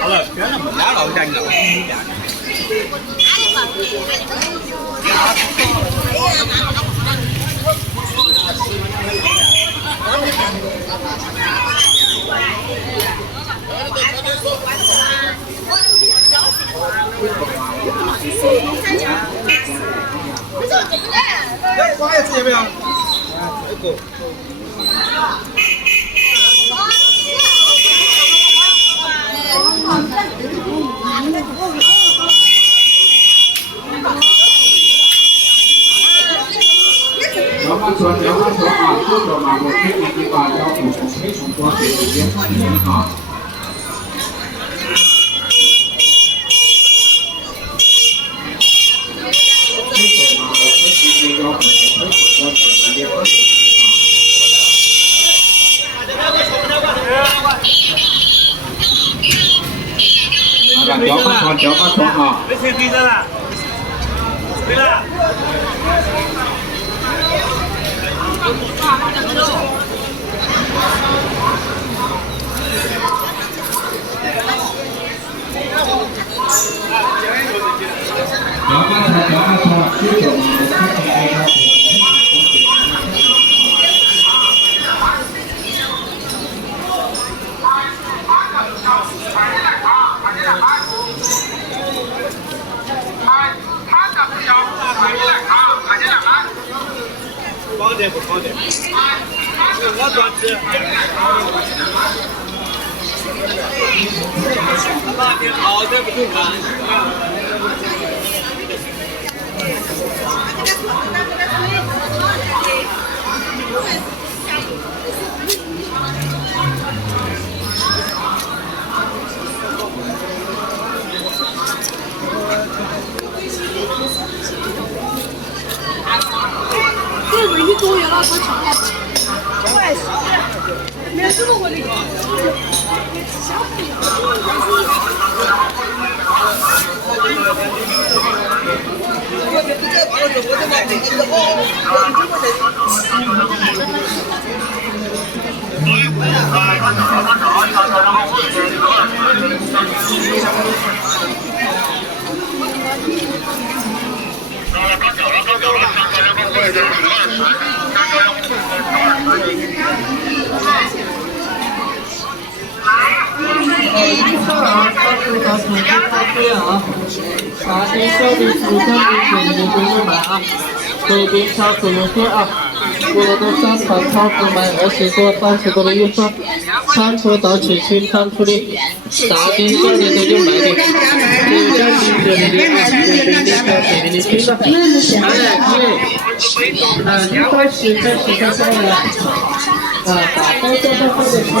好了，别那么大了，干的。来，瓜叶吃有没有？一个。聊完说啊，这个嘛，我给你的话要补充非常多的一些资源啊。调把床啊！没钱对着了，对了。方便不方便？我专吃。那边好的不中啊。这人一多元了，多强了！我也是，没吃过我那个。茶天烧饼、午餐饼、点心不用买啊，贵宾超市优惠啊！我的商场超市买20多、30多的优惠，仓储到起清仓处理，大店小店都有卖的。这家店这里的啊，这里的青的，你快吃快吃快上来了。大包小包放在旁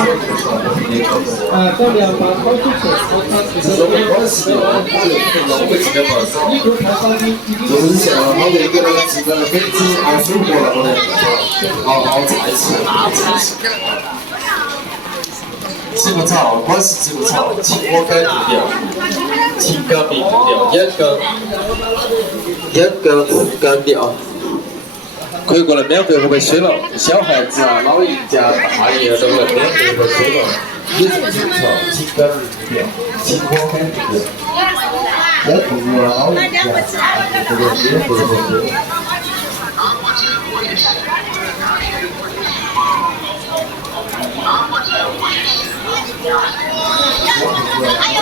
边，这2把包出去，它其实都一个开发的，就是像好的一个这个分子爱生活了，我的好菜吃，大菜吃。鸡骨炒，光是鸡骨炒，青锅干不掉，青干饼不掉，眼干干掉。可以过来免费喝杯水了，小孩子啊、老人家、大爷都能免费喝水了。也是鸡骨炒，青干饼不掉，青锅干不掉。小朋友啊、老人家这个免费喝水。还有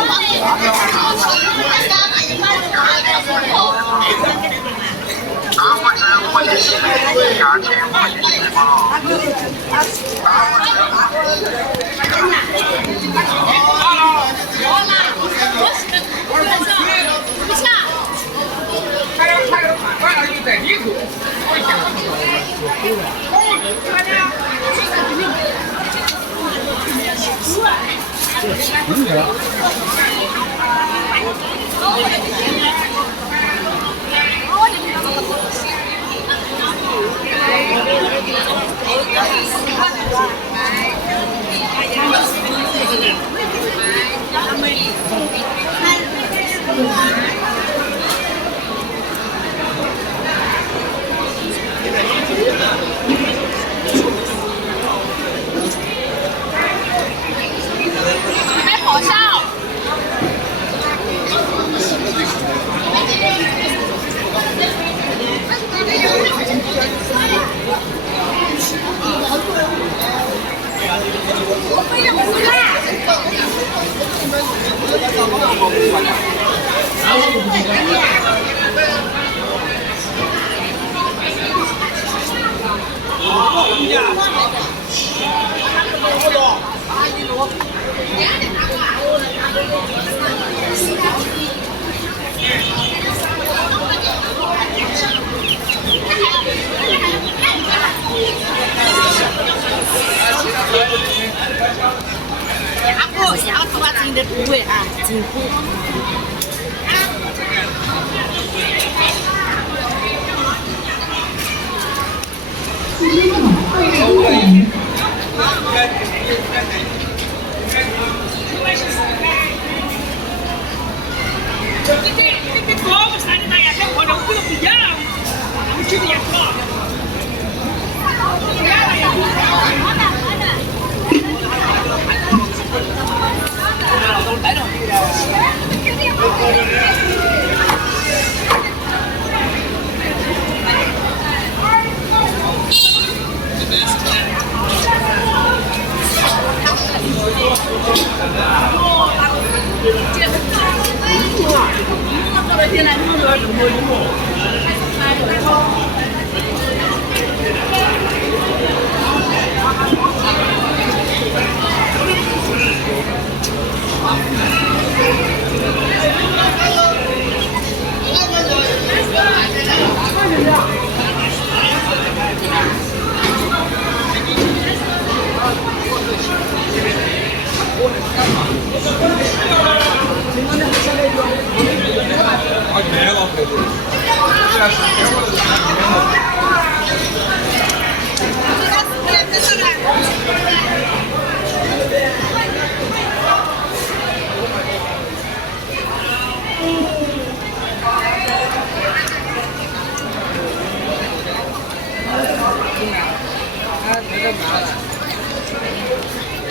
下头把自己的部位啊，紧护。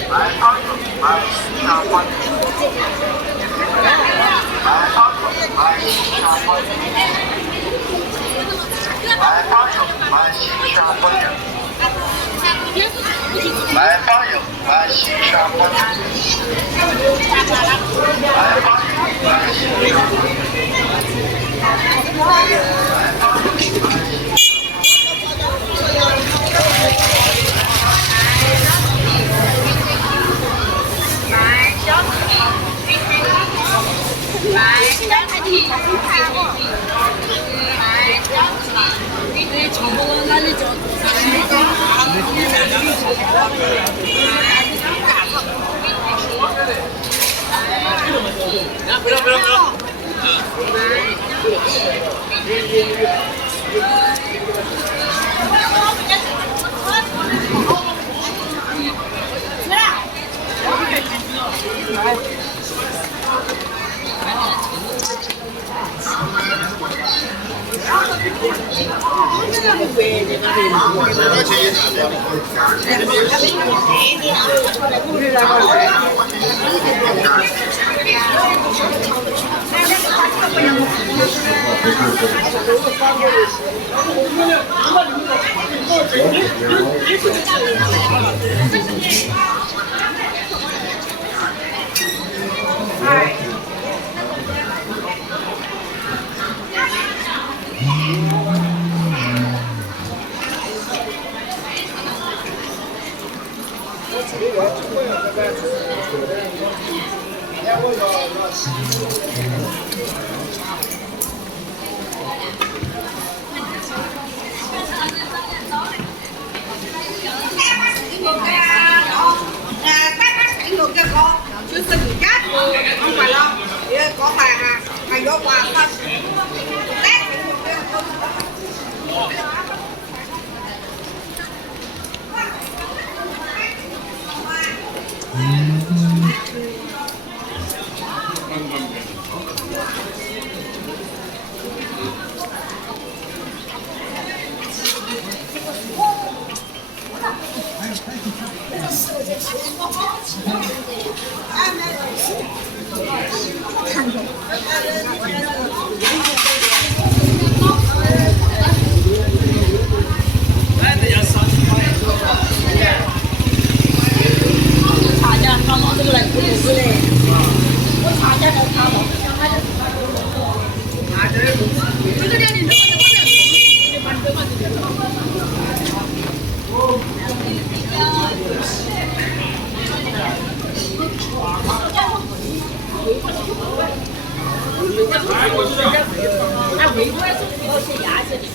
来访友来欣赏观景，来访友来欣赏观就是你家，我买了，也搞买啊，还要花花。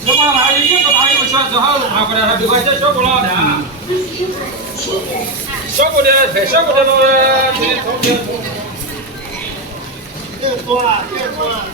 这嘛还有一个大一个小只好拿回来，还别管这小个了呢。小个的太小个的了，这多了，这多了。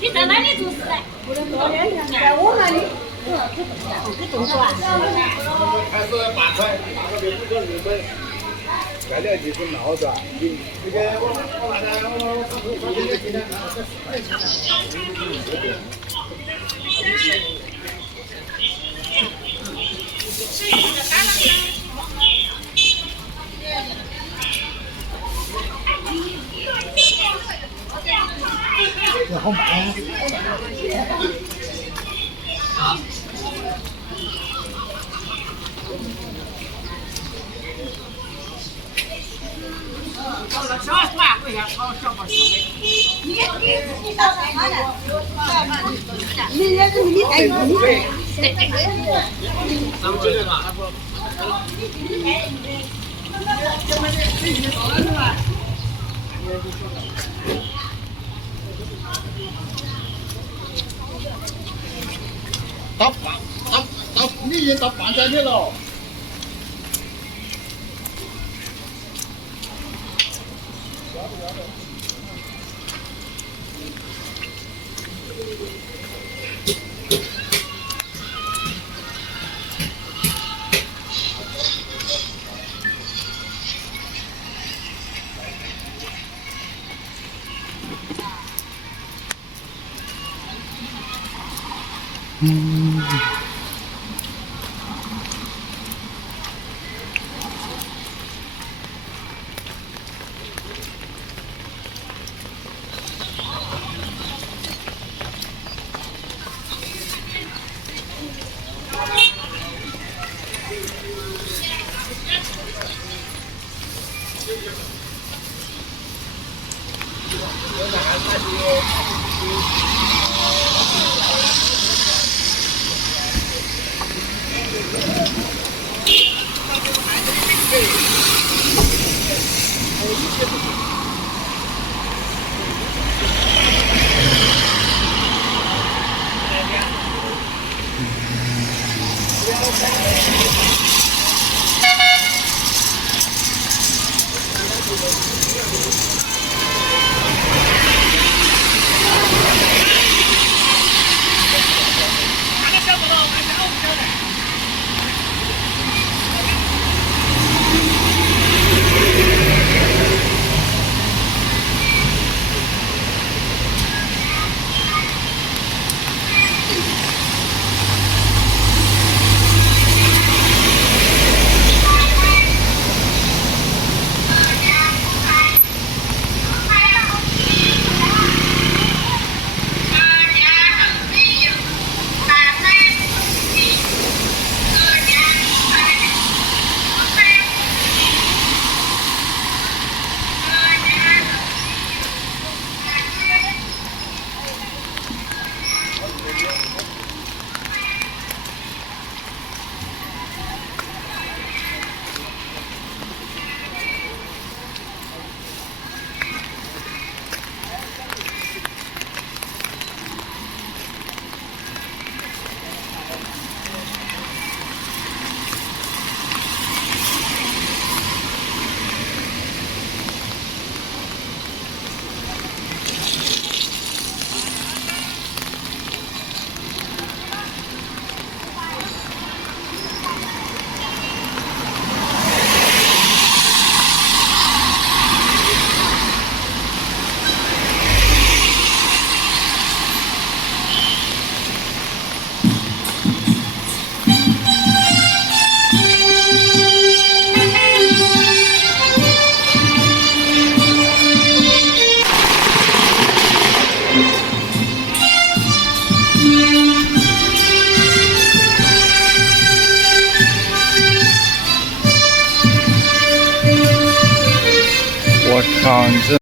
你在哪里做事的？在我那里。你动手啊？还是8块，大个别不说日本，材料就是闹的。这个我拿来，我这个今天拿这10块钱。这好买啊！小20万块钱，好小包小的。你到哪了？你带你带。咱们这个嘛。你已经到半山去了。啊，你这。